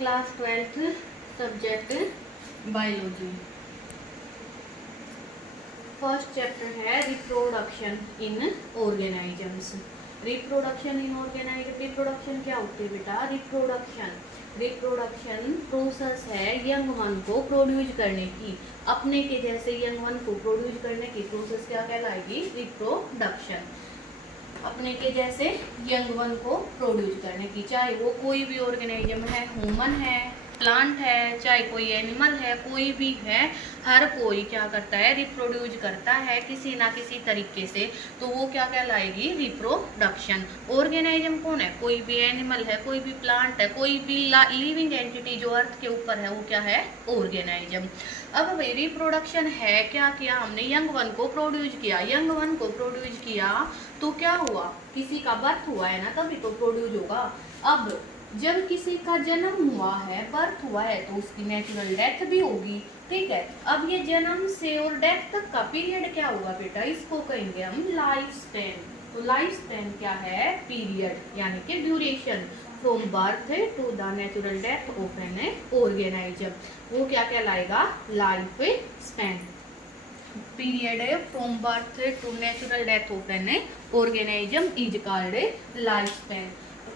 Class 12th subject biology. First chapter है reproduction in organisms. Reproduction in organism, reproduction क्या होती है बेटा? रिप्रोडक्शन प्रोसेस है यंग वन को प्रोड्यूस करने की, अपने के जैसे यंग वन को प्रोड्यूस करने की प्रोसेस क्या कहलाएगी? रिप्रोडक्शन। अपने के जैसे यंग वन को प्रोड्यूस करने की, चाहे वो कोई भी ऑर्गेनाइजम है, ह्यूमन है, प्लांट है, चाहे कोई एनिमल है, कोई भी है, हर कोई क्या करता है? रिप्रोड्यूस करता है किसी ना किसी तरीके से, तो वो क्या कहलाएगी? रिप्रोडक्शन। ऑर्गेनाइजम कौन है? कोई भी एनिमल है, कोई भी प्लांट है, कोई भी लिविंग एंटिटी जो अर्थ के ऊपर है, वो क्या है? ऑर्गेनाइजम। अब भाई रिप्रोडक्शन है, क्या किया हमने? यंग वन को प्रोड्यूस किया। यंग वन को प्रोड्यूस किया तो क्या हुआ? किसी का बर्थ हुआ है ना, तभी तो प्रोड्यूस होगा। अब जब किसी का जन्म हुआ है, बर्थ हुआ है, तो उसकी नेचुरल डेथ भी होगी, ठीक है। अब ये जन्म से और डेथ तक का पीरियड क्या होगा बेटा? इसको कहेंगे हम लाइफ स्पैन। तो लाइफ स्पैन क्या है? पीरियड, यानी कि duration from birth to the natural death of an organism, वो क्या कहलाएगा? Life span. Period from birth to natural death of an organism is called life span.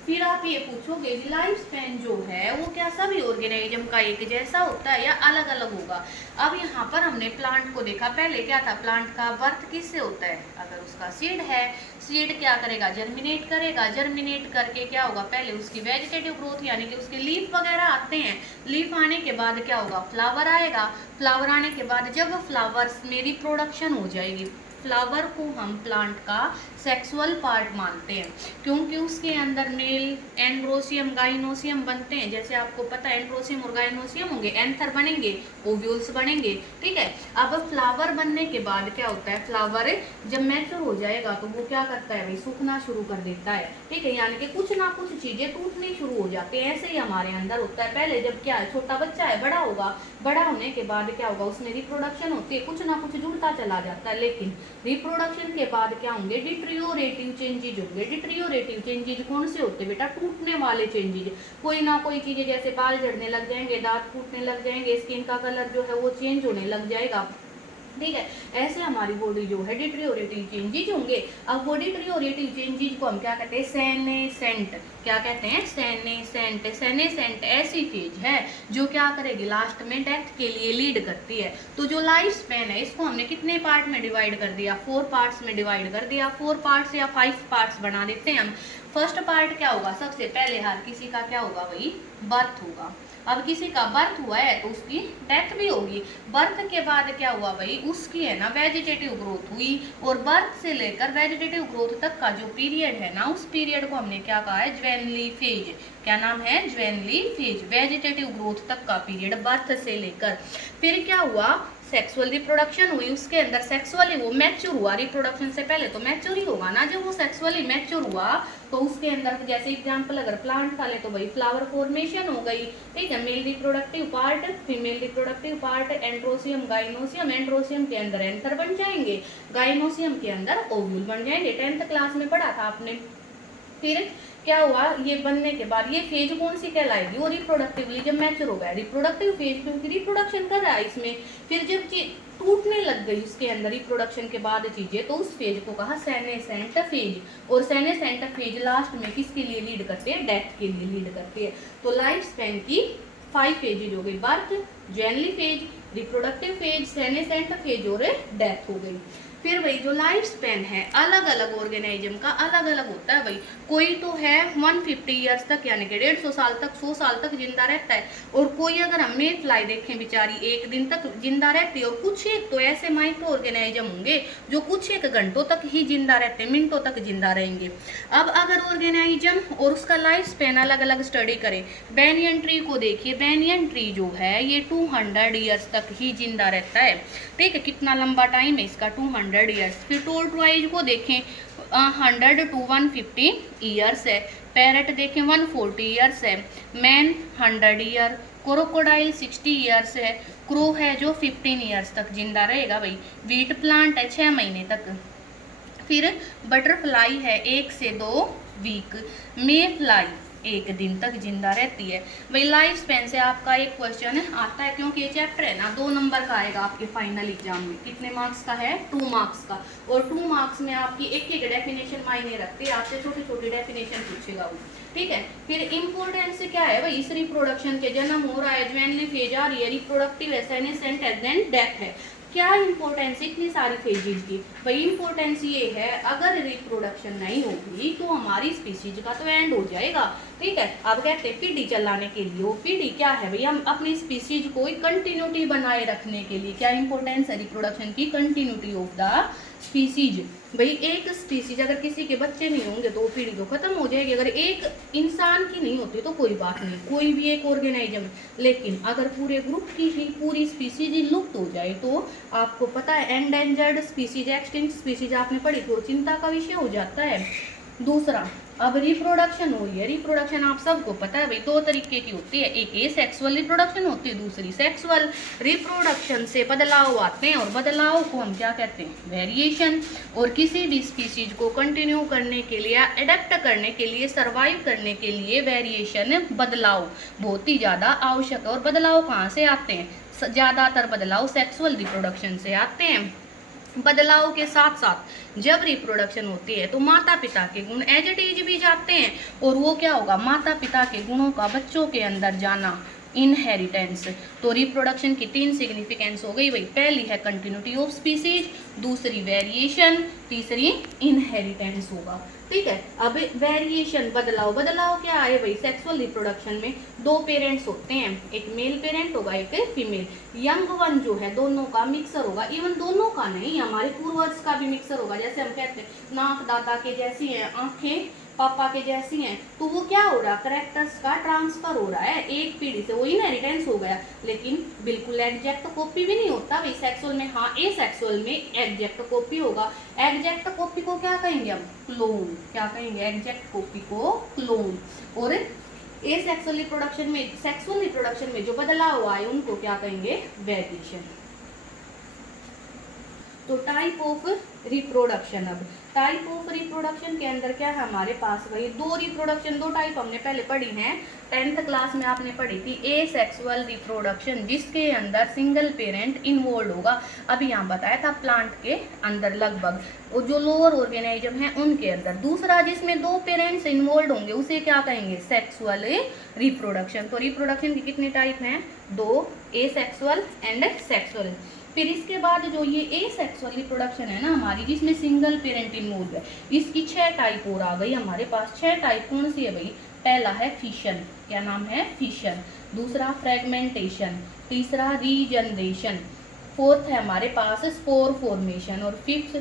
फिर आप ये पूछोगे लाइफ स्पैन जो है वो क्या सभी ऑर्गेनाइजम का एक जैसा होता है या अलग अलग होगा? अब यहाँ पर हमने प्लांट को देखा, पहले क्या था? प्लांट का बर्थ किससे होता है? अगर उसका सीड है, सीड क्या करेगा? जर्मिनेट करेगा। जर्मिनेट करके क्या होगा? पहले उसकी वेजिटेटिव ग्रोथ, यानी कि उसके लीफ वगैरह आते हैं। लीफ आने के बाद क्या होगा? फ्लावर आएगा। फ्लावर आने के बाद जब फ्लावर्स में रिप्रोडक्शन हो जाएगी, फ्लावर को हम प्लांट का सेक्सुअल पार्ट मानते हैं, क्योंकि उसके अंदर मेल एंड्रोसियम गाइनोसियम बनते हैं। जैसे आपको पता है एंड्रोसियम और गाइनोसियम होंगे, एंथर बनेंगे, ओव्यूल्स बनेंगे, ठीक है। अब फ्लावर बनने के बाद क्या होता है? फ्लावर जब मैच्योर हो जाएगा तो वो क्या करता है भाई? सूखना शुरू कर देता है, ठीक है। यानी कि कुछ ना कुछ चीजें टूटनी शुरू हो जाती है। ऐसे ही हमारे अंदर होता है। पहले जब क्या है? छोटा बच्चा है, बड़ा होगा, बड़ा होने के बाद क्या होगा? उसमें रिप्रोडक्शन होती है, कुछ ना कुछ जुड़ता चला जाता है। लेकिन रिप्रोडक्शन के बाद क्या होंगे? डिट्रियोरेटिव चेंजेज होंगे। डिट्रियोरेटिव चेंजेज कौन से होते हैं बेटा? टूटने वाले चेंजेज। कोई ना कोई चीजें, जैसे बाल झड़ने लग जाएंगे, दांत टूटने लग जाएंगे, स्किन का कलर जो है वो चेंज होने लग जाएगा, ठीक है। ऐसे हमारी बॉडी जो है डिट्रियोरेटिव चेंजेज होंगे। अब वो डिट्रियोरेटिव चेंजेज को हम क्या कहते हैं? सेनेसेंट। क्या कहते हैं? सेनेसेंट। सेनेसेंट ऐसी फेज है जो क्या करेगी? लास्ट में डेथ के लिए लीड करती है। तो जो लाइफ स्पैन है इसको हमने कितने पार्ट में डिवाइड कर दिया? 4 पार्ट्स में डिवाइड कर दिया। 4 पार्ट्स या 5 पार्ट्स बना देते हैं हम। फर्स्ट पार्ट क्या होगा? सबसे पहले हर किसी का क्या होगा भाई? बर्थ होगा। अब किसी का बर्थ हुआ है तो उसकी डेथ भी होगी। बर्थ के बाद क्या हुआ भाई? उसकी है ना वेजिटेटिव ग्रोथ हुई, और बर्थ से लेकर वेजिटेटिव ग्रोथ तक का जो पीरियड है ना, उस पीरियड को हमने क्या कहा है? ज्वेनली फेज। क्या नाम है? ज्वेनली फेज। वेजिटेटिव ग्रोथ तक का पीरियड बर्थ से लेकर। फिर क्या हुआ? सेक्सुअल रिप्रोडक्शन हुई, उसके अंदर सेक्सुअली वो मैच्योर हुआ। रिप्रोडक्शन से पहले तो मैच्योर ही होगा ना। जब वो सेक्सुअली मैच्योर हुआ तो उसके अंदर जैसे एग्जांपल अगर प्लांट का ले तो भाई फ्लावर फॉर्मेशन हो गई, ठीक है। Male reproductive part, female reproductive part, androecium gynoecium. Androecium के अंदर एंथर बन जाएंगे, गाइनोसियम के अंदर ओव्यूल बन जाएंगे। 10th क्लास में पढ़ा था आपने। फिर क्या हुआ? ये बनने के बाद ये फेज कौन सी कहलाएगी? वो रिप्रोडक्टिवली जब मैच्योर हो गया, रिप्रोडक्टिव फेज, क्योंकि रिप्रोडक्शन कर रहा है इसमें। फिर जब टूटने लग गई उसके अंदर रिप्रोडक्शन के बाद चीजें, तो उस फेज को कहा सेनेसेंट फेज। और सेनेसेंट फेज लास्ट में किसके लिए लीड करते हैं? डेथ के लिए लीड करते हैं। तो लाइफ स्पैन की 5 फेजेज हो गई। Birth, juvenile phase, reproductive phase, senescent phase और डेथ हो गई। फिर भाई जो लाइफ स्पैन है अलग अलग ऑर्गेनाइजम का अलग अलग होता है भाई। कोई तो है 150 ईयर्स तक, यानी कि 150 साल तक, 100 साल तक जिंदा रहता है। और कोई अगर हम मे फ्लाई देखें, बेचारी 1 दिन तक जिंदा रहती है। और कुछ एक तो ऐसे माइक्रो ऑर्गेनाइजम होंगे जो कुछ एक घंटों तक ही जिंदा रहते हैं, मिनटों तक जिंदा रहेंगे। अब अगर ऑर्गेनाइजम और उसका लाइफ स्पैन अलग अलग स्टडी करें, बैनियन ट्री को देखिए। बैनियन ट्री जो है ये 200 ईयर्स तक ही जिंदा रहता है, ठीक है। कितना लंबा टाइम है इसका? 200 ईयर्स। फिर टोर्टोइज को देखें, 100 to 150 ईयर्स है। पैरट देखें 140 ईयर्स है। Man 100 year. क्रोकोडाइल 60 ईयर्स है। क्रो है जो 15 ईयर्स तक जिंदा रहेगा भाई। वीट प्लांट है 6 महीने तक। फिर बटरफ्लाई है 1 से 2 वीक। मे फ्लाई 1 दिन तक जिंदा रहती है। भाई लाइफ स्पेन से आपका एक क्वेश्चन आता है, क्योंकि ये चैप्टर है ना 2 नंबर का आएगा आपके फाइनल एग्जाम में। कितने मार्क्स का है? 2 मार्क्स का। और 2 मार्क्स में आपकी एक डेफिनेशन मायने रखती है, आपसे छोटी छोटी डेफिनेशन पूछेगा वो, ठीक है। फिर इंपॉर्टेंस से क्या है भाई, इस रिप्रोडक्शन के जन्म हो रहा है, ज्वेनली फेज आ रही है, reproductive senescent and then death है। क्या इंपॉर्टेंस इतनी सारी फेजेज की? भाई इंपॉर्टेंस ये है, अगर रिप्रोडक्शन नहीं होगी तो हमारी स्पीसीज का तो एंड हो जाएगा, ठीक है। अब कहते हैं पीढ़ी चलाने के लिए, वो पीढ़ी क्या है भाई, हम अपनी स्पीसीज को कंटिन्यूटी बनाए रखने के लिए क्या इंपॉर्टेंस है रिप्रोडक्शन की? Continuity of the species. भाई एक स्पीसीज अगर किसी के बच्चे नहीं होंगे तो पीढ़ी तो खत्म हो जाएगी। अगर एक इंसान की नहीं होती तो कोई बात नहीं, कोई भी एक ऑर्गेनाइज्म, लेकिन अगर पूरे ग्रुप की ही पूरी स्पीसीज लुप्त हो जाए तो आपको पता है एंडेंजर्ड स्पीसीज, एक्सटिंक्ट स्पीसीज आपने पढ़ी तो चिंता का विषय हो जाता है। दूसरा, अब रिप्रोडक्शन हो रही है, रिप्रोडक्शन आप सबको पता है भाई 2 तरीके की होती है, एक ए सेक्सुअल रिप्रोडक्शन होती है, दूसरी सेक्सुअल। रिप्रोडक्शन से बदलाव आते हैं और बदलाव को हम क्या कहते हैं? वेरिएशन। और किसी भी स्पीसीज को कंटिन्यू करने के लिए, अडेप्ट करने के लिए, सर्वाइव करने के लिए वेरिएशन, बदलाव बहुत ही ज़्यादा आवश्यक है। और बदलाव कहाँ से आते हैं? ज़्यादातर बदलाव सेक्सुअल रिप्रोडक्शन से आते हैं। बदलाव के साथ साथ जब रिप्रोडक्शन होती है तो माता पिता के गुण एज इट इज भी जाते हैं, और वो क्या होगा? माता पिता के गुणों का बच्चों के अंदर जाना, इनहेरिटेंस। तो रिप्रोडक्शन की 3 सिग्निफिकेंस हो गई भाई, पहली है कंटिन्यूटी ऑफ स्पीसीज, दूसरी वेरिएशन, तीसरी इनहेरिटेंस होगा, ठीक है। अब वेरिएशन, बदलाव, बदलाव क्या है भाई? सेक्सुअल रिप्रोडक्शन में 2 पेरेंट्स होते हैं, एक मेल पेरेंट होगा, एक फीमेल। यंग वन जो है दोनों का मिक्सर होगा, इवन दोनों का नहीं, हमारे पूर्वज का भी मिक्सर होगा। जैसे हम कहते हैं नाक दादा के जैसी है, आंखें पापा के जैसी हैं, तो वो क्या हो रहा? कैरेक्टर्स का ट्रांसफर हो रहा है एक पीढ़ी से, वो इनहेरिटेंस हो गया। लेकिन बिल्कुल एग्जैक्ट कॉपी भी नहीं होता भाई सेक्सुअल में, हाँ ए सेक्सुअल में एग्जैक्ट कॉपी होगा। एग्जैक्ट कॉपी को क्या कहेंगे हम? क्लोन। क्या कहेंगे? एग्जैक्ट कॉपी को क्लोन। और ए सेक्सुअल रिप्रोडक्शन में जो बदलाव आए उनको क्या कहेंगे? वेरिएशन। तो टाइप ऑफ रिप्रोडक्शन, अब टाइप ऑफ रिप्रोडक्शन के अंदर क्या है हमारे पास भाई? 2 रिप्रोडक्शन, 2 टाइप हमने पहले पढ़ी हैं, 10th क्लास में आपने पढ़ी थी। ए सेक्सुअल रिप्रोडक्शन जिसके अंदर सिंगल पेरेंट इन्वॉल्व होगा, अभी यहाँ बताया था प्लांट के अंदर लगभग, और जो लोअर ऑर्गेनाइज्म है उनके अंदर। दूसरा जिसमें 2 पेरेंट्स इन्वॉल्व होंगे उसे क्या कहेंगे? Sexual reproduction. तो रिप्रोडक्शन की कितने टाइप हैं? 2, ए सेक्सुअल एंड सेक्सुअल। फिर इसके बाद जो ये ए सेक्सुअल रिप्रोडक्शन है ना हमारी, जिसमें सिंगल पेरेंट इन्वॉल्व है, इसकी 6 टाइप और आ गई हमारे पास। 6 टाइप कौन सी है भाई? पहला है फिशन, क्या नाम है? फिशन। दूसरा फ्रेगमेंटेशन, तीसरा रीजनरेशन, फोर्थ है हमारे पास स्पोर फॉर्मेशन, और फिफ्थ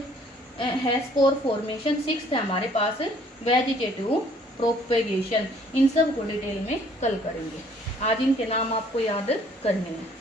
है स्पोर फॉर्मेशन, सिक्स्थ है हमारे पास वेजिटेटिव प्रोपेगेशन। इन सब को डिटेल में कल करेंगे, आज इनके नाम आपको याद करने हैं।